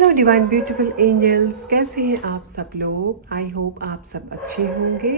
Hello divine beautiful angels, कैसे हैं आप सब लोग। आई होप आप सब अच्छे होंगे।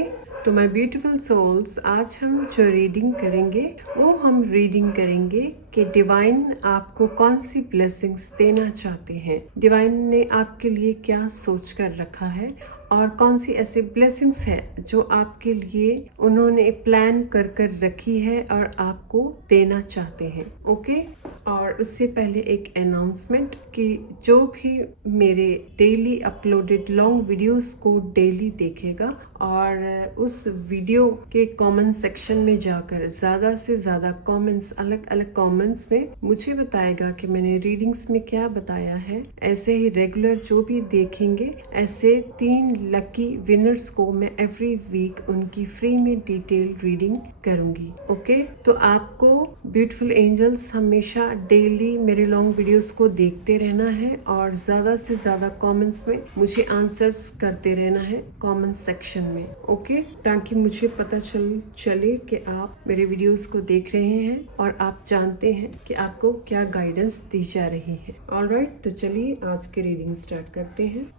तो माय ब्यूटीफुल सोल्स, आज हम जो रीडिंग करेंगे वो हम रीडिंग करेंगे कि डिवाइन आपको कौन सी ब्लेसिंग्स देना चाहते हैं, डिवाइन ने आपके लिए क्या सोच कर रखा है और कौन सी ऐसी ब्लेसिंग्स है जो आपके लिए उन्होंने प्लान कर कर रखी है और आपको देना चाहते हैं। ओके, और उससे पहले एक अनाउंसमेंट कि जो भी मेरे डेली अपलोडेड लॉन्ग वीडियोस को डेली देखेगा और उस वीडियो के कमेंट सेक्शन में जाकर ज़्यादा से ज़्यादा कमेंट्स, अलग अलग कमेंट्स में मुझे बताएगा कि मैंने रीडिंग्स में क्या बताया है, ऐसे ही रेगुलर जो भी देखेंगे ऐसे 3 लकी विनर्स को मैं एवरी वीक उनकी फ्री में डिटेल रीडिंग करूंगी। ओके, तो आपको ब्यूटीफुल एंजल्स हमेशा डेली मेरे लॉन्ग वीडियोस को देखते रहना है और ज़्यादा से ज़्यादा कमेंट्स में मुझे आंसर्स करते रहना है कमेंट सेक्शन में। ओके, ताकि मुझे पता चले कि आप मेरे वीडियोस को देख रहे हैं और आप जानते हैं कि आपको क्या गाइडेंस दी जा रही है। ऑलराइट, तो चलिए आज की रीडिंग स्टार्ट करते हैं।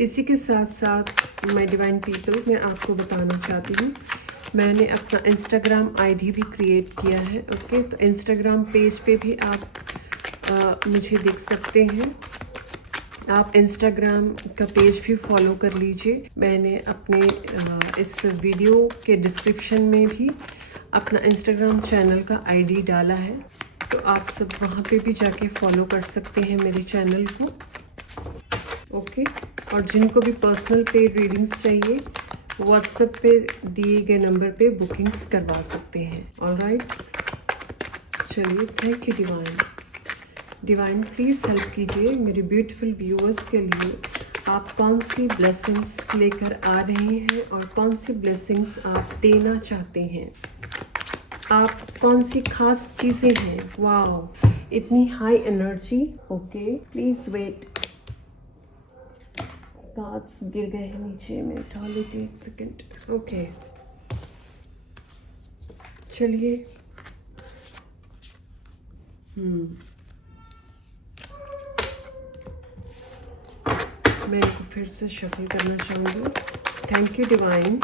इसी के साथ साथ माय डिवाइन पीपल, मैं आपको बताना चाहती हूँ मैंने अपना इंस्टाग्राम आईडी भी क्रिएट किया है। ओके, तो इंस्टाग्राम पेज पे भी आप मुझे देख सकते हैं। आप इंस्टाग्राम का पेज भी फॉलो कर लीजिए। मैंने अपने इस वीडियो के डिस्क्रिप्शन में भी अपना इंस्टाग्राम चैनल का आईडी डाला है, तो आप सब वहाँ पे भी जाके फॉलो कर सकते हैं मेरे चैनल को। ओके, और जिनको भी पर्सनल पे रीडिंग्स चाहिए व्हाट्सएप पे दिए गए नंबर पे बुकिंग्स करवा सकते हैं। ऑलराइट, चलिए, thank you divine please help कीजिए मेरे ब्यूटीफुल व्यूअर्स के लिए। आप कौन सी ब्लेसिंग्स लेकर आ रहे हैं और कौन सी ब्लेसिंग्स आप देना चाहते हैं, आप कौन सी खास चीज़ें हैं। वाओ, इतनी high energy. Okay, please wait, cards गिर गए हैं नीचे, मैं उठा लेती हूँ, 1 सेकेंड। ओके, चलिए। मैं इनको फिर से शफल करना चाहूँगी। थैंक यू डिवाइन,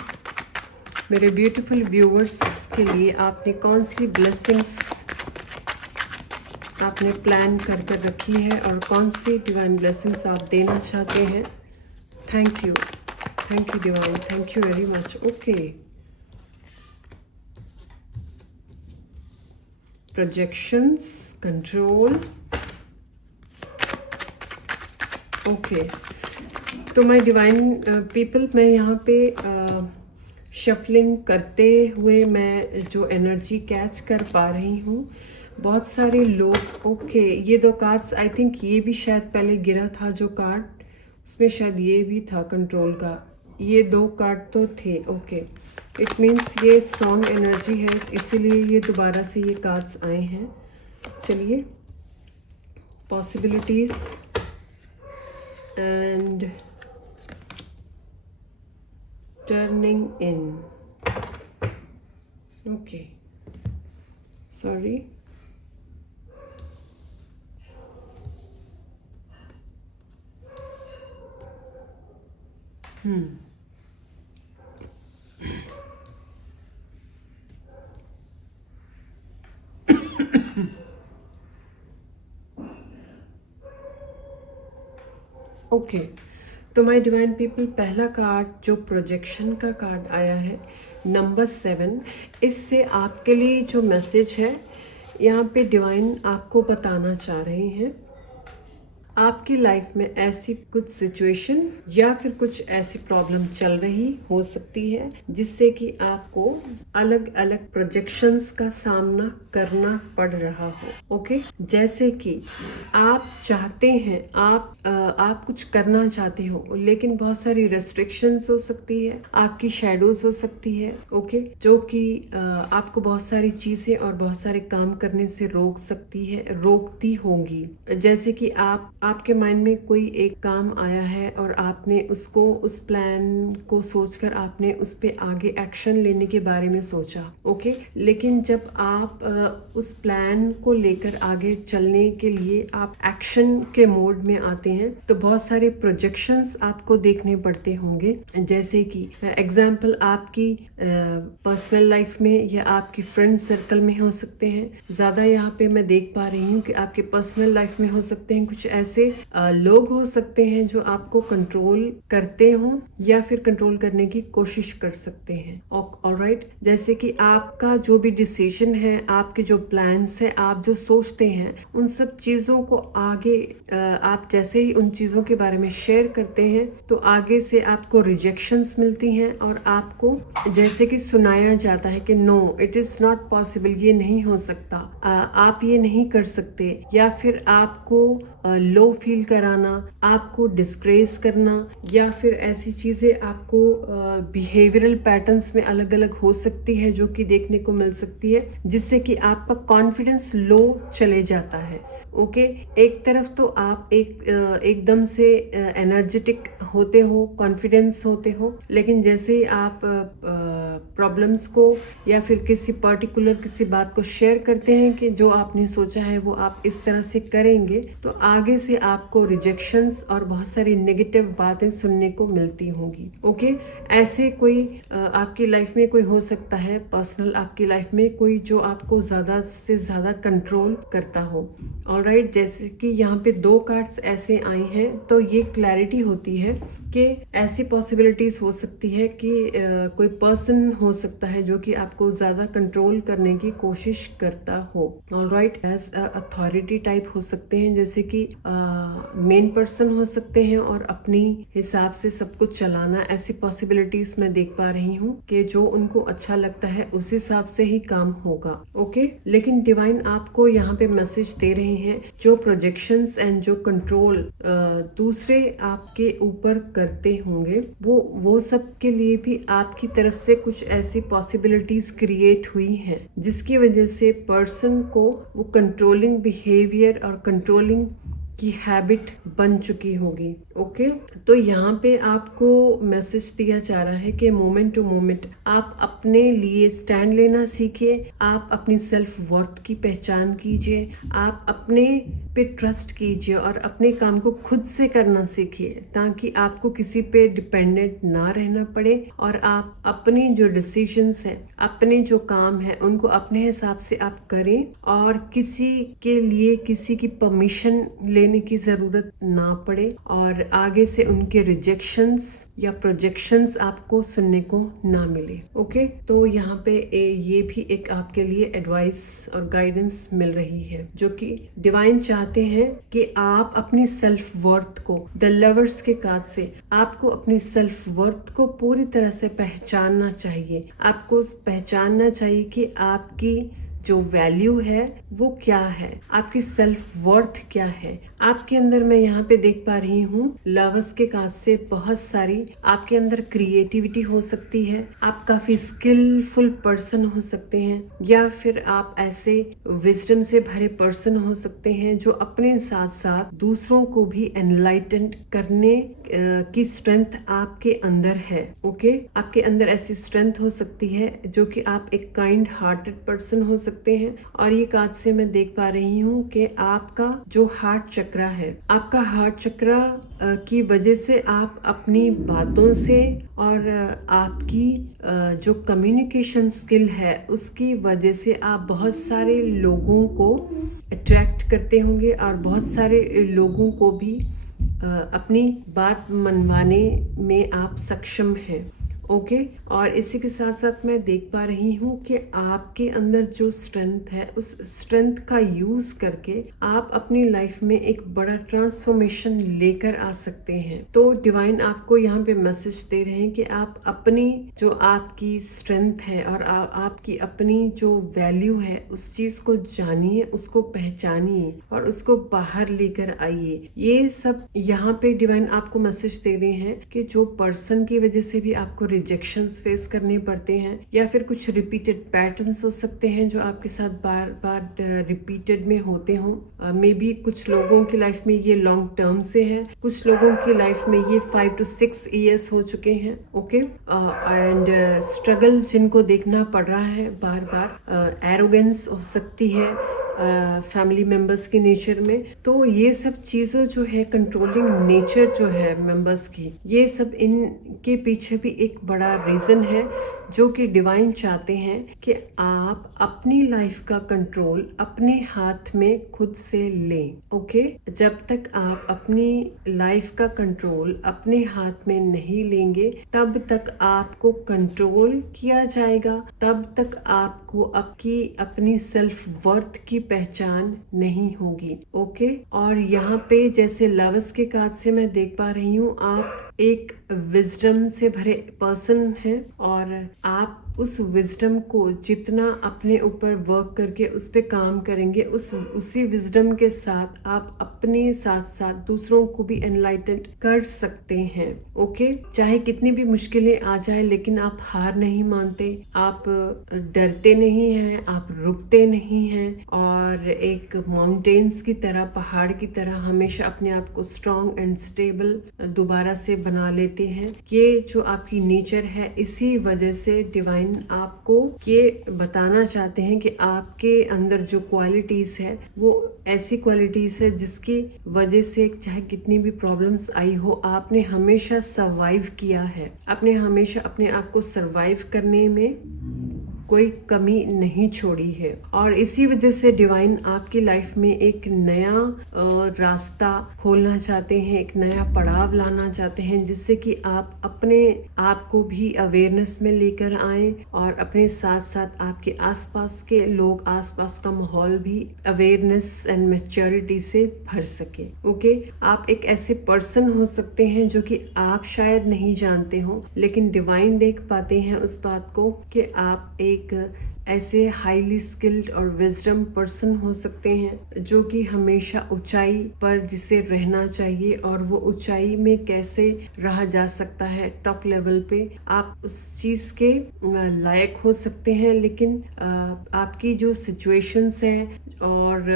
मेरे ब्यूटीफुल व्यूअर्स के लिए आपने कौन सी ब्लेसिंग्स आपने प्लान कर कर रखी है और कौन सी डिवाइन ब्लेसिंग्स आप देना चाहते हैं। Thank you divine, thank you very much. Okay, projections, control. Okay, तो माय डिवाइन पीपल, मैं यहाँ पे शफलिंग करते हुए मैं जो एनर्जी कैच कर पा रही हूँ, बहुत सारे लोग। ओके, ये 2 कार्ड्स, आई थिंक ये भी शायद पहले गिरा था जो कार्ड, उसमें शायद ये भी था कंट्रोल का। ये 2 कार्ड तो थे। ओके, इट मीन्स ये स्ट्रॉन्ग एनर्जी है, इसीलिए ये दोबारा से ये कार्ड्स आए हैं। चलिए, possibilities and turning in. Okay, sorry. Okay, तो माय डिवाइन पीपल, पहला कार्ड जो प्रोजेक्शन का कार्ड आया है, नंबर 7, इससे आपके लिए जो मैसेज है यहाँ पे डिवाइन आपको बताना चाह रहे हैं, आपकी लाइफ में ऐसी कुछ सिचुएशन या फिर कुछ ऐसी प्रॉब्लम चल रही हो सकती है जिससे कि आपको अलग अलग प्रोजेक्शंस का सामना करना पड़ रहा हो। ओके, जैसे कि आप चाहते हैं, आप कुछ करना चाहते हो, लेकिन बहुत सारी रेस्ट्रिक्शंस हो सकती है, आपकी शैडोज हो सकती है। ओके, जो कि आपको बहुत सारी चीज़ें और बहुत सारे काम करने से रोकती होंगी। जैसे कि आपके माइंड में कोई एक काम आया है और आपने उसको, उस प्लान को सोचकर आपने उस पे आगे एक्शन लेने के बारे में सोचा, ओके। लेकिन जब आप उस प्लान को लेकर आगे चलने के लिए आप एक्शन के मोड में आते हैं तो बहुत सारे प्रोजेक्शंस आपको देखने पड़ते होंगे। जैसे कि एग्जाम्पल आपकी पर्सनल लाइफ में या आपकी फ्रेंड सर्कल में हो सकते हैं। ज़्यादा यहाँ पे मैं देख पा रही हूँ कि आपके पर्सनल लाइफ में हो सकते हैं, कुछ ऐसे लोग हो सकते हैं जो आपको कंट्रोल करते हो या फिर कंट्रोल करने की कोशिश कर सकते हैं। ऑलराइट, जैसे कि आपका जो भी डिसीजन है, आपके जो प्लान्स है, आप जो सोचते हैं, उन सब चीज़ों को आगे आप जैसे ही उन चीज़ों के बारे में शेयर करते हैं तो आगे से आपको रिजेक्शंस मिलती हैं और आपको जैसे कि सुनाया जाता है कि no, it is not possible, ये नहीं हो सकता, आप ये नहीं कर सकते, या फिर आपको लो फील कराना, आपको डिस्ग्रेस करना, या फिर ऐसी चीज़ें आपको बिहेवियरल पैटर्न्स में अलग अलग हो सकती है जो कि देखने को मिल सकती है, जिससे कि आपका कॉन्फिडेंस लो चले जाता है। ओके, एक तरफ तो आप एकदम से एनर्जेटिक होते हो, कॉन्फिडेंस होते हो, लेकिन जैसे ही आप प्रॉब्लम्स को या फिर किसी बात को शेयर करते हैं कि जो आपने सोचा है वो आप इस तरह से करेंगे, तो आगे से आपको रिजेक्शंस और बहुत सारी नेगेटिव बातें सुनने को मिलती होंगी। ओके, ऐसे कोई आपकी लाइफ में कोई हो सकता है, पर्सनल आपकी लाइफ में कोई जो आपको ज़्यादा से ज़्यादा कंट्रोल करता हो। ऑलराइट, जैसे कि यहाँ पे 2 कार्ड्स ऐसे आई हैं, तो ये क्लैरिटी होती है कि ऐसी पॉसिबिलिटीज हो सकती है कि कोई पर्सन हो सकता है जो कि आपको ज़्यादा कंट्रोल करने की कोशिश करता हो। ऑलराइट, एज अथॉरिटी टाइप हो सकते हैं, जैसे कि मेन पर्सन हो सकते हैं और अपनी हिसाब से सब कुछ चलाना। ऐसी पॉसिबिलिटीज मैं देख पा रही हूँ कि जो उनको अच्छा लगता है उस हिसाब से ही काम होगा। ओके, लेकिन डिवाइन आपको यहाँ पे मैसेज दे रहे हैं, जो प्रोजेक्शंस एंड जो कंट्रोल दूसरे आपके ऊपर करते होंगे, वो सब के लिए भी आपकी तरफ से कुछ ऐसी पॉसिबिलिटीज क्रिएट हुई हैं जिसकी वजह से पर्सन को वो कंट्रोलिंग बिहेवियर और कंट्रोलिंग की हैबिट बन चुकी होगी। ओके, तो यहाँ पे आपको मैसेज दिया जा रहा है कि मोमेंट टू मोमेंट आप अपने लिए स्टैंड लेना सीखिए, आप अपनी सेल्फ वर्थ की पहचान कीजिए, आप अपने पे ट्रस्ट कीजिए और अपने काम को खुद से करना सीखिए, ताकि आपको किसी पे डिपेंडेंट ना रहना पड़े और आप अपनी जो डिसीजंस हैं, अपने जो काम है, उनको अपने हिसाब से आप करें और किसी के लिए किसी की परमिशन लेने की जरूरत ना पड़े और आगे से उनके रिजेक्शंस या प्रोजेक्शंस आपको सुनने को ना मिले। ओके, तो यहाँ पे ये भी एक आपके लिए एडवाइस और गाइडेंस मिल रही है, जो कि डिवाइन चाहते हैं कि आप अपनी सेल्फ वर्थ को, द लवर्स के कार्ड से आपको अपनी सेल्फ वर्थ को पूरी तरह से पहचानना चाहिए। आपको पहचानना चाहिए कि आपकी जो वैल्यू है वो क्या है, आपकी सेल्फ वर्थ क्या है। आपके अंदर मैं यहाँ पे देख पा रही हूँ लवर्स के कार्ड से बहुत सारी आपके अंदर क्रिएटिविटी हो सकती है, आप काफी स्किलफुल पर्सन हो सकते हैं, या फिर आप ऐसे विजडम से भरे पर्सन हो सकते हैं जो अपने साथ साथ दूसरों को भी एनलाइटेंड करने की स्ट्रेंथ आपके अंदर है। ओके, आपके अंदर ऐसी स्ट्रेंथ हो सकती है जो कि आप एक काइंड हार्टेड पर्सन हो सकते हैं। और ये कार्ड से मैं देख पा रही हूँ कि आपका जो हार्ट चक्रा है, आपका हार्ट चक्रा की वजह से आप अपनी बातों से और आपकी जो कम्युनिकेशन स्किल है उसकी वजह से आप बहुत सारे लोगों को अट्रैक्ट करते होंगे और बहुत सारे लोगों को भी अपनी बात मनवाने में आप सक्षम हैं। ओके, और इसी के साथ साथ मैं देख पा रही हूँ कि आपके अंदर जो स्ट्रेंथ है, उस स्ट्रेंथ का यूज करके आप अपनी लाइफ में एक बड़ा ट्रांसफॉर्मेशन लेकर आ सकते हैं। तो डिवाइन आपको यहाँ पे मैसेज दे रहे हैं कि आप अपनी जो आपकी स्ट्रेंथ है और आपकी अपनी जो वैल्यू है उस चीज को जानिए, उसको पहचानिए और उसको बाहर लेकर आइए। ये सब यहाँ पे डिवाइन आपको मैसेज दे रहे हैं कि जो पर्सन की वजह से भी आपको रिजेक्शंस फेस करने पड़ते हैं, या फिर कुछ रिपीटेड पैटर्न्स हो सकते हैं जो आपके साथ बार बार रिपीटेड में होते हों। मे बी कुछ लोगों की लाइफ में ये लॉन्ग टर्म से है, कुछ लोगों की लाइफ में ये 5 to 6 years हो चुके हैं। ओके, एंड स्ट्रगल जिनको देखना पड़ रहा है बार बार, एरोगेंस हो सकती है फैमिली मेंबर्स के नेचर में। तो ये सब चीज़ों जो है, कंट्रोलिंग नेचर जो है मेंबर्स की, ये सब इनके पीछे भी एक बड़ा रीज़न है जो कि डिवाइन चाहते हैं कि आप अपनी लाइफ का कंट्रोल अपने हाथ में खुद से लें। ओके, जब तक आप अपनी लाइफ का कंट्रोल अपने हाथ में नहीं लेंगे तब तक आपको कंट्रोल किया जाएगा, तब तक आपको आपकी अपनी सेल्फ वर्थ की पहचान नहीं होगी। ओके, और यहाँ पे जैसे लवर्स के कार्ड से मैं देख पा रही हूँ, आप एक विजडम से भरे पर्सन है और आप उस विजडम को जितना अपने ऊपर वर्क करके उस पे काम करेंगे, उसी विजडम के साथ आप अपने साथ साथ दूसरों को भी एनलाइटन कर सकते हैं। ओके, चाहे कितनी भी मुश्किलें आ जाए लेकिन आप हार नहीं मानते, आप डरते नहीं हैं, आप रुकते नहीं हैं और एक माउंटेन्स की तरह, पहाड़ की तरह हमेशा अपने आप को स्ट्रॉन्ग एंड स्टेबल दोबारा से बना लेते हैं। ये जो आपकी नेचर है, इसी वजह से डिवाइन आपको ये बताना चाहते हैं कि आपके अंदर जो क्वालिटीज है वो ऐसी क्वालिटीज है जिसकी वजह से चाहे कितनी भी प्रॉब्लम्स आई हो, आपने हमेशा सर्वाइव किया है, आपने हमेशा अपने आप को सर्वाइव करने में कोई कमी नहीं छोड़ी है। और इसी वजह से डिवाइन आपकी लाइफ में एक नया रास्ता खोलना चाहते हैं, एक नया पड़ाव लाना चाहते हैं, जिससे कि आप अपने आप को भी अवेयरनेस में लेकर आए और अपने साथ साथ आपके आसपास के लोग, आसपास का माहौल भी अवेयरनेस एंड मैच्योरिटी से भर सके। ओके, आप एक ऐसे पर्सन हो सकते हैं जो कि आप शायद नहीं जानते हो, लेकिन डिवाइन देख पाते हैं उस बात को कि आप एक ऐसे हाईली स्किल्ड और विजडम पर्सन हो सकते हैं जो कि हमेशा ऊंचाई पर जिसे रहना चाहिए, और वो ऊंचाई में कैसे रहा जा सकता है, टॉप लेवल पे आप उस चीज के लायक हो सकते हैं। लेकिन आपकी जो सिचुएशंस है, और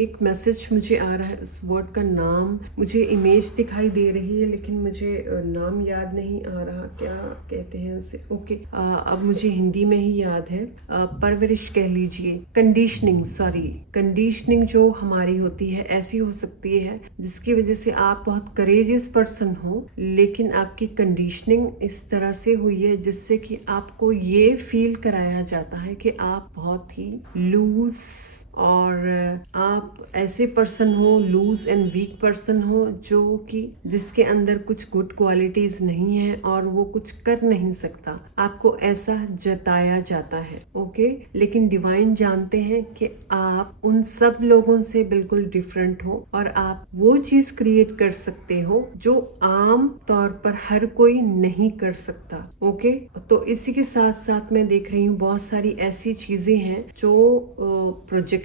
एक मैसेज मुझे आ रहा है, उस वर्ड का नाम, मुझे इमेज दिखाई दे रही है लेकिन मुझे नाम याद नहीं आ रहा, क्या कहते हैं उसे। ओके, अब मुझे हिंदी में ही याद है, परवरिश कह लीजिए, कंडीशनिंग, सॉरी, कंडीशनिंग जो हमारी होती है ऐसी हो सकती है जिसकी वजह से आप बहुत करेजियस पर्सन हो, लेकिन आपकी कंडीशनिंग इस तरह से हुई है जिससे कि आपको ये फील कराया जाता है कि आप बहुत ही लूज और आप ऐसे पर्सन हो, लूज एंड वीक पर्सन हो, जो कि जिसके अंदर कुछ गुड क्वालिटीज नहीं है और वो कुछ कर नहीं सकता, आपको ऐसा जताया जाता है। ओके, लेकिन डिवाइन जानते हैं कि आप उन सब लोगों से बिल्कुल डिफरेंट हो और आप वो चीज क्रिएट कर सकते हो जो आम तौर पर हर कोई नहीं कर सकता। ओके, तो इसी के साथ साथ मैं देख रही हूँ बहुत सारी ऐसी चीजें हैं जो प्रोजेक्शंस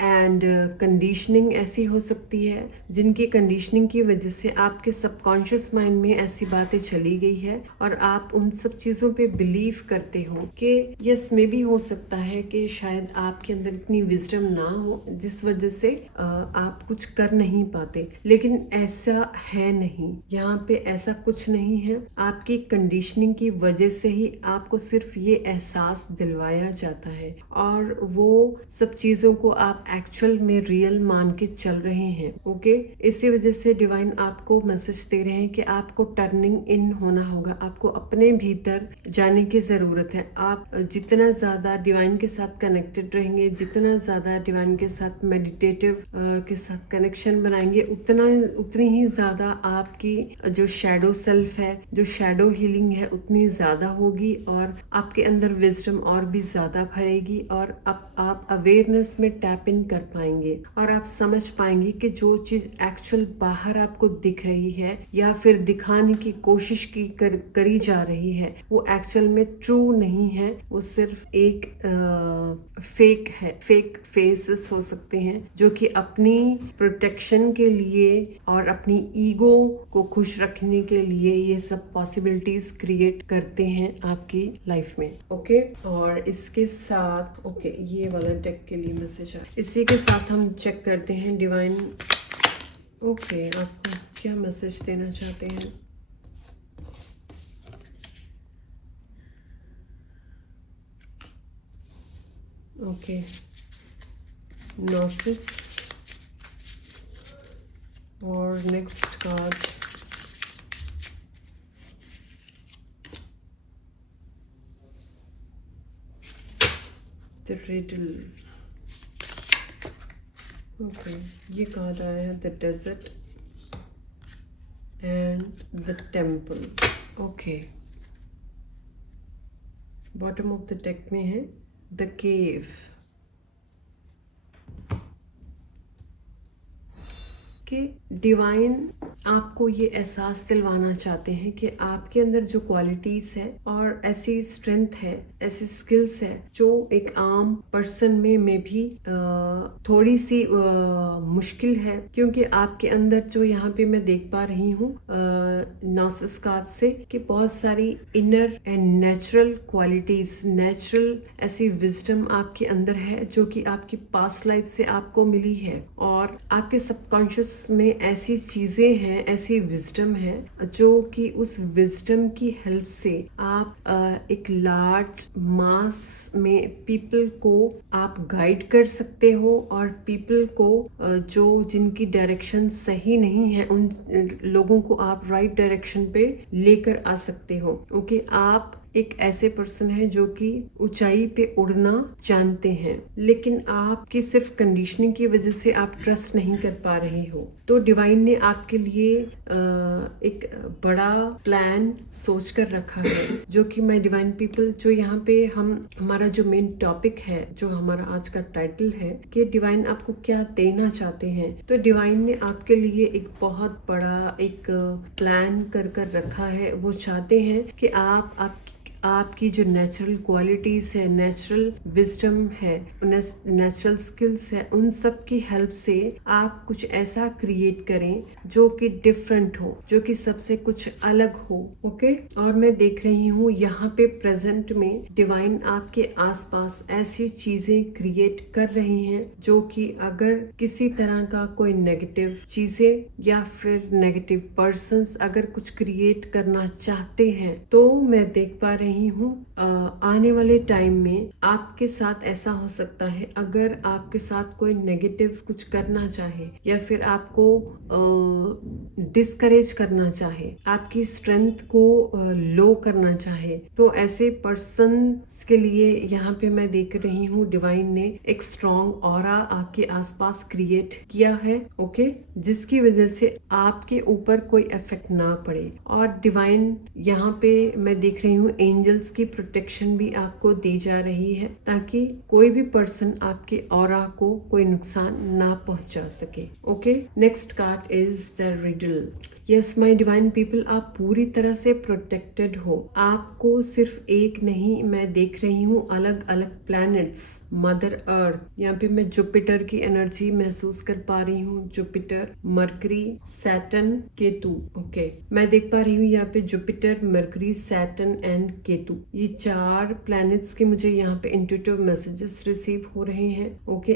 एंड कंडीशनिंग ऐसी हो सकती है जिनकी कंडीशनिंग की वजह से आपके सबकॉन्शियस माइंड में ऐसी बातें चली गई है और आप उन सब चीजों पे बिलीव करते हो कि यस, में भी हो सकता है कि शायद आपके अंदर इतनी विजडम ना हो जिस वजह से आप कुछ कर नहीं पाते, लेकिन ऐसा है नहीं, यहाँ पे ऐसा कुछ नहीं है। आपकी कंडीशनिंग की वजह से ही आपको सिर्फ ये एहसास दिलवाया जाता है और वो सब चीजों को आप एक्चुअल में रियल मान के चल रहे हैं। ओके, इसी वजह से डिवाइन आपको मैसेज दे रहे हैं कि आपको टर्निंग इन होना होगा, आपको अपने भीतर जाने की जरूरत है। आप जितना ज्यादा डिवाइन के साथ कनेक्टेड रहेंगे, जितना ज्यादा डिवाइन के साथ मेडिटेटिव के साथ कनेक्शन बनाएंगे, उतनी ही ज्यादा आपकी जो शैडो सेल्फ है, जो शैडो हीलिंग है, उतनी ज्यादा होगी और आपके अंदर विजडम और भी ज्यादा भरेगी और आप अवेयरनेस में टैप इन कर पाएंगे और आप समझ पाएंगे कि जो चीज एक्चुअल बाहर आपको दिख रही है या फिर दिखाने की कोशिश करी जा रही है वो एक्चुअल में ट्रू नहीं है, वो सिर्फ एक फेक है, फेक फेसेस हो सकते हैं जो कि अपनी प्रोटेक्शन के लिए और अपनी ईगो को खुश रखने के लिए ये सब पॉसिबिलिटीज क्रिएट करते हैं आपकी लाइफ में। ओके, और इसके साथ ये वाला डेक के लिए मैसेज है। इसी के साथ हम चेक करते हैं डिवाइन आपको क्या मैसेज देना चाहते हैं। नॉसिस और नेक्स्ट कार्ड द रिडल। ये कार्ड आया है the desert and the temple. Bottom of the deck में है द केव। कि डिवाइन आपको ये एहसास दिलवाना चाहते हैं कि आपके अंदर जो क्वालिटीज है और ऐसी स्ट्रेंथ है, ऐसी स्किल्स है जो एक आम पर्सन में भी थोड़ी सी मुश्किल है, क्योंकि आपके अंदर जो यहाँ पे मैं देख पा रही हूँ नॉसिस कार्ड से कि बहुत सारी inner and natural qualities, natural ऐसी विजडम आपके अंदर है जो कि आपकी पास्ट लाइफ से आपको मिली है, और आपके सबकॉन्शियस में ऐसी चीजें हैं, ऐसी विजडम है जो कि उस विजडम की हेल्प से आप एक लार्ज मास में पीपल को आप गाइड कर सकते हो, और पीपल को जो जिनकी डायरेक्शन सही नहीं है उन लोगों को आप राइट डायरेक्शन पे लेकर आ सकते हो। आप एक ऐसे पर्सन है जो कि ऊंचाई पे उड़ना जानते हैं, लेकिन आपकी सिर्फ कंडीशनिंग की वजह से आप ट्रस्ट नहीं कर पा रहे हो। तो डिवाइन ने आपके लिए एक बड़ा प्लान सोच कर रखा है, जो कि मैं डिवाइन पीपल जो यहाँ पे हमारा जो मेन टॉपिक है, जो हमारा आज का टाइटल है कि डिवाइन आपको क्या देना चाहते हैं। तो डिवाइन ने आपके लिए एक बहुत बड़ा एक प्लान कर रखा है। वो चाहते हैं कि आपकी जो नेचुरल क्वालिटीज है, नेचुरल विजडम है, नेचुरल स्किल्स है, उन सब की हेल्प से आप कुछ ऐसा क्रिएट करें जो कि डिफरेंट हो, जो कि सबसे कुछ अलग हो। और मैं देख रही हूँ यहाँ पे प्रेजेंट में डिवाइन आपके आसपास ऐसी चीजें क्रिएट कर रही हैं जो कि अगर किसी तरह का कोई नेगेटिव चीजें या फिर नेगेटिव पर्संस अगर कुछ क्रिएट करना चाहते हैं, तो मैं देख पा रही हूँ आने वाले टाइम में आपके साथ ऐसा हो सकता है, अगर आपके साथ कोई नेगेटिव कुछ करना चाहे या फिर आपको डिस्करेज करना चाहे, आपकी स्ट्रेंथ को लो करना चाहे, तो ऐसे पर्सन के लिए यहाँ पे मैं देख रही हूँ डिवाइन ने एक स्ट्रॉन्ग ऑरा आपके आसपास क्रिएट किया है। जिसकी वजह से आपके ऊपर कोई इफेक्ट ना पड़े। और डिवाइन यहाँ पे मैं देख रही हूँ एंजल्स की प्रोटेक्शन भी आपको दी जा रही है, ताकि कोई भी पर्सन आपके ऑरा को कोई नुकसान ना पहुंचा सके। Next card is the riddle. Yes my divine people, आप पूरी तरह से प्रोटेक्टेड हो। आपको सिर्फ एक नहीं, मैं देख रही हूँ अलग अलग प्लैनेट्स, मदर अर्थ, यहाँ पे मैं जुपिटर की एनर्जी महसूस कर पा रही हूँ। Jupiter, mercury, Saturn, Ketu. मैं देख पा रही हूँ यहाँ पे Jupiter, mercury, Saturn and Ketu, ये 4 प्लैनेट्स के मुझे यहाँ पे इंट्यूटिव मैसेजेस रिसीव हो रहे हैं।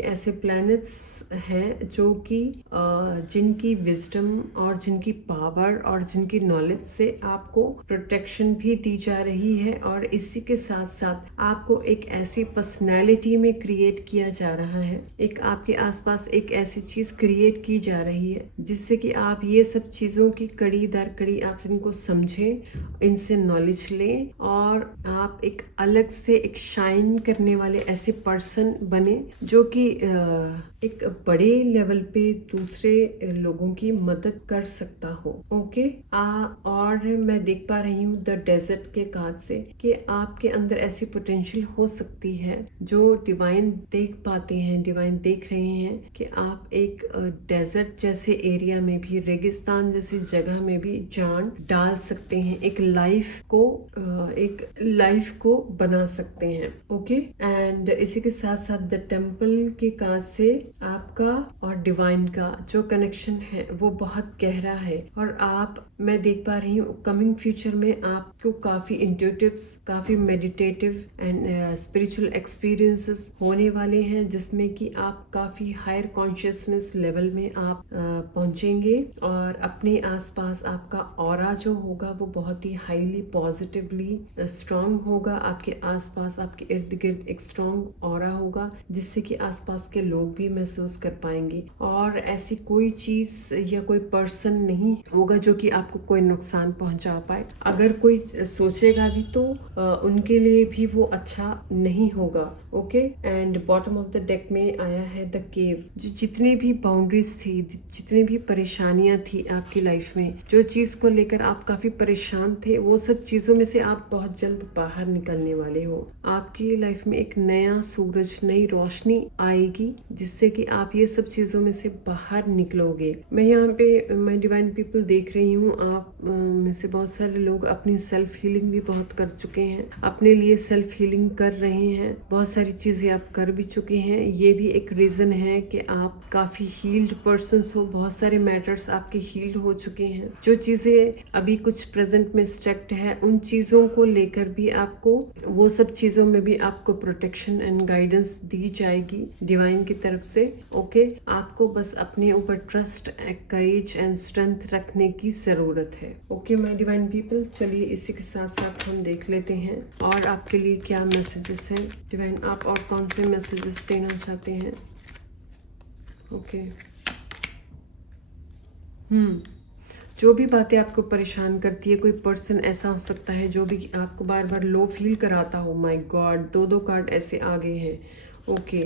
ऐसे प्लैनेट्स हैं जो कि जिनकी विजडम और जिनकी पावर और जिनकी नॉलेज से आपको प्रोटेक्शन भी दी जा रही है, और इसी के साथ साथ आपको एक ऐसी पर्सनैलिटी में क्रिएट किया जा रहा है, एक आपके आसपास एक ऐसी चीज क्रिएट की जा रही है जिससे कि आप ये सब चीजों की कड़ी दर कड़ी आप इनको समझें, इनसे नॉलेज लें, और आप एक अलग से एक शाइन करने वाले ऐसे पर्सन बने जो कि एक बड़े लेवल पे दूसरे लोगों की मदद कर सकता हो। और मैं देख पा रही हूँ द डेजर्ट के कार्ड से कि आपके अंदर ऐसी पोटेंशियल हो सकती है जो डिवाइन देख पाते हैं, डिवाइन देख रहे हैं कि आप एक डेजर्ट जैसे एरिया में भी, रेगिस्तान जैसी जगह में भी जान डाल सकते हैं, एक लाइफ को एक लाइफ को बना सकते हैं। ओके, एंड इसी के साथ साथ द टेम्पल के कार्ड से आपका और डिवाइन का जो कनेक्शन है वो बहुत गहरा है, और मैं देख पा रही हूँ कमिंग फ्यूचर में आपको काफी इंट्यूटिव्स, काफी मेडिटेटिव एंड स्पिरिचुअल एक्सपीरियंसेस होने वाले हैं, जिसमें कि आप काफी हायर कॉन्शियसनेस लेवल में आप पहुंचेंगे, और अपने आसपास आपका ऑरा जो होगा वो बहुत ही हाईली पॉजिटिवली स्ट्रांग होगा। आपके आसपास, आपके इर्द गिर्द एक स्ट्रांग ऑरा होगा, जिससे कि आसपास के लोग भी महसूस कर पाएंगे, और ऐसी कोई चीज या कोई पर्सन नहीं होगा जो कि आपको कोई नुकसान पहुंचा पाए। अगर कोई सोचेगा भी तो उनके लिए भी वो अच्छा नहीं होगा। Okay, and bottom of the deck में आया है द केव। जितनी भी बाउंड्रीज थी, जितनी भी परेशानियां थी आपकी लाइफ में, जो चीज को लेकर आप काफी परेशान थे, वो सब चीजों में से आप बहुत जल्द बाहर निकलने वाले हो। आपकी लाइफ में एक नया सूरज, नई रोशनी आएगी, जिससे कि आप ये सब चीजों में से बाहर निकलोगे। मैं यहाँ पे मैं डिवाइन पीपल देख रही हूँ, आप में से बहुत सारे लोग अपनी सेल्फ हीलिंग भी बहुत कर चुके हैं, अपने लिए सेल्फ हीलिंग कर रहे हैं, बहुत सारी चीजें आप कर भी चुके हैं। ये भी एक रीजन है कि आप काफी हील्ड पर्सन्स हो, बहुत सारे मैटर्स आपके हील्ड हो चुके हैं। जो चीजें अभी कुछ प्रेजेंट में स्ट्रक्ट है, उन चीजों को लेकर भी आपको, वो सब चीजों में भी आपको प्रोटेक्शन एंड गाइडेंस दी जाएगी डिवाइन की तरफ से। ओके, आपको बस अपने ऊपर ट्रस्ट, करेज एंड स्ट्रेंथ रखने की जरूरत है। ओके माय डिवाइन पीपल, चलिए इसी के साथ साथ हम देख लेते हैं और आपके लिए क्या मैसेजेस हैं। डिवाइन, आप और कौन से मैसेजेस देना चाहते हैं? ओके, जो भी बातें आपको परेशान करती है, कोई पर्सन ऐसा हो सकता है जो भी आपको बार बार लो फील कराता हो। माय गॉड, दो कार्ड ऐसे आ गए हैं। ओके,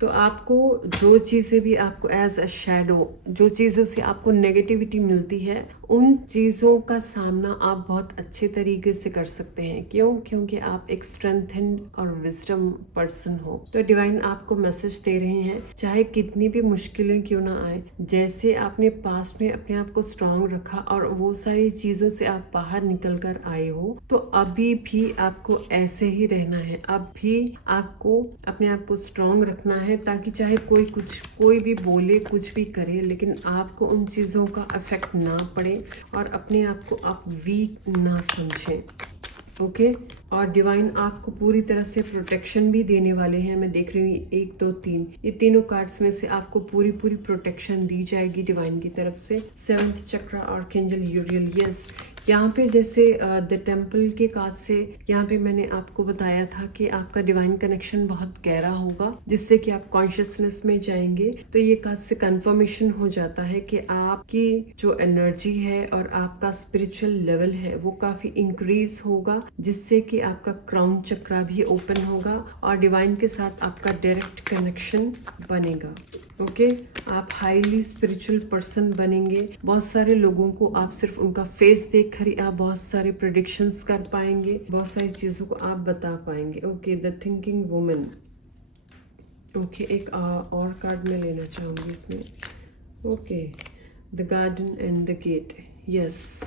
तो आपको जो चीज़ें भी आपको एज अ शैडो, जो चीज़ों से आपको नेगेटिविटी मिलती है, उन चीज़ों का सामना आप बहुत अच्छे तरीके से कर सकते हैं। क्यों? क्योंकि आप एक स्ट्रेंथेंड और विजडम पर्सन हो। तो डिवाइन आपको मैसेज दे रहे हैं, चाहे कितनी भी मुश्किलें क्यों ना आए, जैसे आपने पास्ट में अपने आप को स्ट्रांग रखा और वो सारी चीज़ों से आप बाहर निकल कर आए हो, तो अभी भी आपको ऐसे ही रहना है। अब भी आपको अपने आप को स्ट्रांग रखना है, ताकि चाहे कोई भी बोले, कुछ भी करे, लेकिन आपको उन चीज़ों का इफेक्ट ना पड़े और अपने आप को आप वीक ना समझें। ओके, और डिवाइन आपको पूरी तरह से प्रोटेक्शन भी देने वाले हैं। मैं देख रही हूँ 1 2 3, ये तीनों कार्ड्स में से आपको पूरी प्रोटेक्शन दी जाएगी डिवाइन की तरफ से। 7th चक्रा आर्कएंजल यूरियल, यस। यहाँ पे जैसे द टेम्पल के कार्ड से यहाँ पे मैंने आपको बताया था कि आपका डिवाइन कनेक्शन बहुत गहरा होगा, जिससे कि आप कॉन्शियसनेस में जाएंगे। तो ये कार्ड से कंफर्मेशन हो जाता है कि आपकी जो एनर्जी है और आपका स्पिरिचुअल लेवल है वो काफी इंक्रीज होगा, जिससे कि आपका क्राउन चक्रा भी ओपन होगा और डिवाइन के साथ आपका डायरेक्ट कनेक्शन बनेगा। ओके, आप हाईली स्पिरिचुअल पर्सन बनेंगे। बहुत सारे लोगों को आप सिर्फ उनका फेस देख कर ही आप बहुत सारे प्रेडिक्शंस कर पाएंगे, बहुत सारी चीजों को आप बता पाएंगे। Okay, the thinking woman. Okay, एक और कार्ड मैं लेना चाहूंगी इसमें। Okay, the garden and the gate, yes.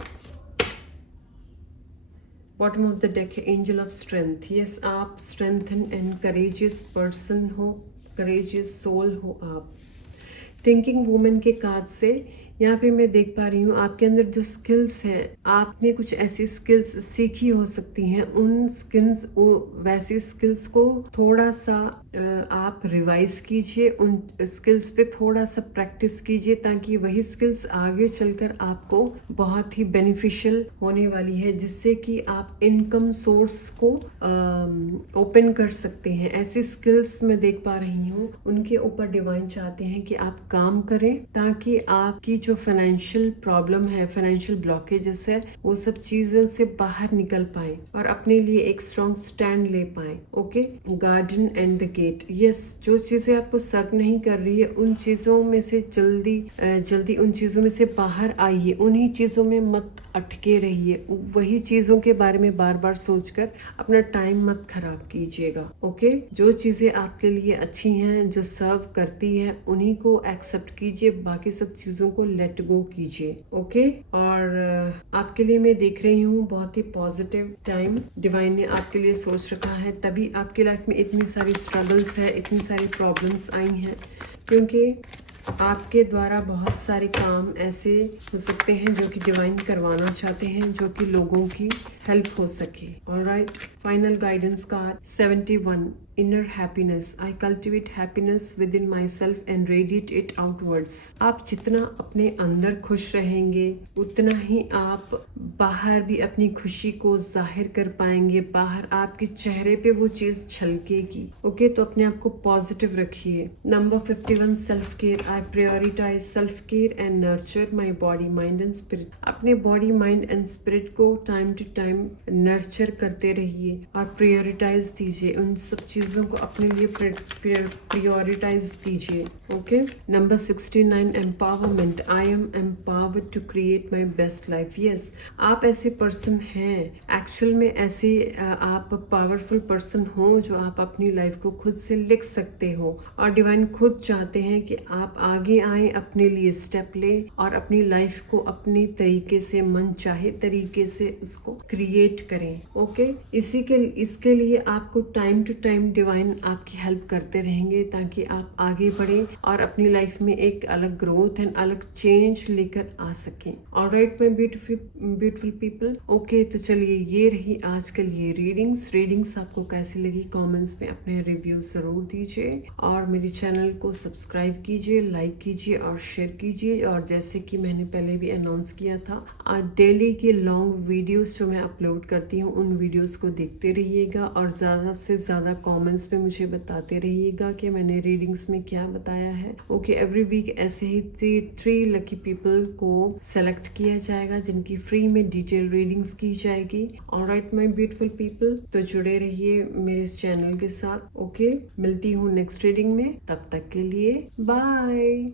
Bottom of the deck है एंजल ऑफ स्ट्रेंथ। यस, आप स्ट्रेंथन एंड करेजियस पर्सन हो, करेजियस सोल हो आप। थिंकिंग वुमेन के कार्ड से यहाँ पे मैं देख पा रही हूँ आपके अंदर जो स्किल्स हैं, आपने कुछ ऐसी स्किल्स सीखी हो सकती हैं। उन स्किल्स, वैसी स्किल्स को थोड़ा सा आप रिवाइज कीजिए, उन स्किल्स पे थोड़ा सा प्रैक्टिस कीजिए, ताकि वही स्किल्स आगे चलकर आपको बहुत ही बेनिफिशियल होने वाली है, जिससे कि आप इनकम सोर्स को ओपन कर सकते हैं। ऐसी स्किल्स मैं देख पा रही हूँ, उनके ऊपर डिवाइन चाहते हैं कि आप काम करें, ताकि आपकी जो फाइनेंशियल प्रॉब्लम है, फाइनेंशियल ब्लॉकेजेस है, वो सब चीजों से बाहर निकल पाए और अपने लिए एक स्ट्रॉन्ग स्टैंड ले पाए। Okay, garden and the gate, yes. जो चीजें आपको सर्व नहीं कर रही है, उन चीजों में से जल्दी उन चीजों में से बाहर आइए। उन्हीं चीजों में मत अटके रहिए, वही चीजों के बारे में बार बार सोचकर अपना टाइम मत खराब कीजिएगा। ओके, जो चीजें आपके लिए अच्छी हैं, जो सर्व करती है, उन्हीं को एक्सेप्ट कीजिए, बाकी सब चीजों को लेट गो कीजिए। ओके, और आपके लिए मैं देख रही हूँ बहुत ही पॉजिटिव टाइम डिवाइन ने आपके लिए सोच रखा है, तभी आपकी लाइफ में इतनी सारी स्ट्रगल्स है, इतनी सारी प्रॉब्लम्स आई हैं, क्योंकि आपके द्वारा बहुत सारे काम ऐसे हो सकते हैं जो कि डिवाइन करवाना चाहते हैं, जो कि लोगों की हेल्प हो सके। Alright, final guidance card 71, inner happiness. I cultivate happiness with in my self and radiate it outwards. आप जितना अपने अंदर खुश रहेंगे उतना ही आप बाहर भी अपनी खुशी को जाहिर कर पाएंगे, बाहर आपके चेहरे पे वो चीज झलकेगी। ओके, तो अपने आप को पॉजिटिव रखिए। Number 51, self care. I prioritise self care and nurture my body, mind and spirit. अपने बॉडी, माइंड एंड स्पिरिट को टाइम टू टाइम नर्चर करते रहिए और प्रायोरिटाइज दीजिए, उन सब चीजों को अपने लिए प्रायोरिटाइज दीजिए। Okay, number 69, empowerment. I am empowered to create my best life. Yes, आप ऐसे पर्सन हैं, एक्चुअल में ऐसे आप पावरफुल पर्सन हो जो आप अपनी लाइफ को खुद से लिख सकते हो, और डिवाइन खुद चाहते हैं कि आप आगे आए, अपने लिए स्टेप ले और अपनी लाइफ को अपने तरीके से, मन चाहे तरीके से उसको क्रिएट करें। ओके, इसके लिए आपको टाइम टू टाइम डिवाइन आपकी हेल्प करते रहेंगे ताकि आप आगे बढ़े और अपनी लाइफ में एक अलग ग्रोथ एंड अलग चेंज लेकर आ सकें। Alright my beautiful people. Okay, तो चलिए ये रही आजकल ये रीडिंग्स आपको कैसी लगी कमेंट्स में अपने रिव्यू जरूर दीजिए, और मेरे चैनल को सब्सक्राइब कीजिए, लाइक कीजिए और शेयर कीजिए। और जैसे कि मैंने पहले भी अनाउंस किया था, डेली के लॉन्ग वीडियोस जो मैं अपलोड करती हूँ उन वीडियोस को देखते रहिएगा और ज़्यादा से ज़्यादा कमेंट्स में मुझे बताते रहिएगा कि मैंने रीडिंग्स में क्या बताया है। ओके, एवरी वीक ऐसे ही 3 लकी पीपल को सेलेक्ट किया जाएगा जिनकी फ्री में डिटेल रीडिंग्स की जाएगी। ऑलराइट माय ब्यूटीफुल पीपल, तो जुड़े रहिए मेरे इस चैनल के साथ। ओके, मिलती हूँ नेक्स्ट रीडिंग में, तब तक के लिए बाय।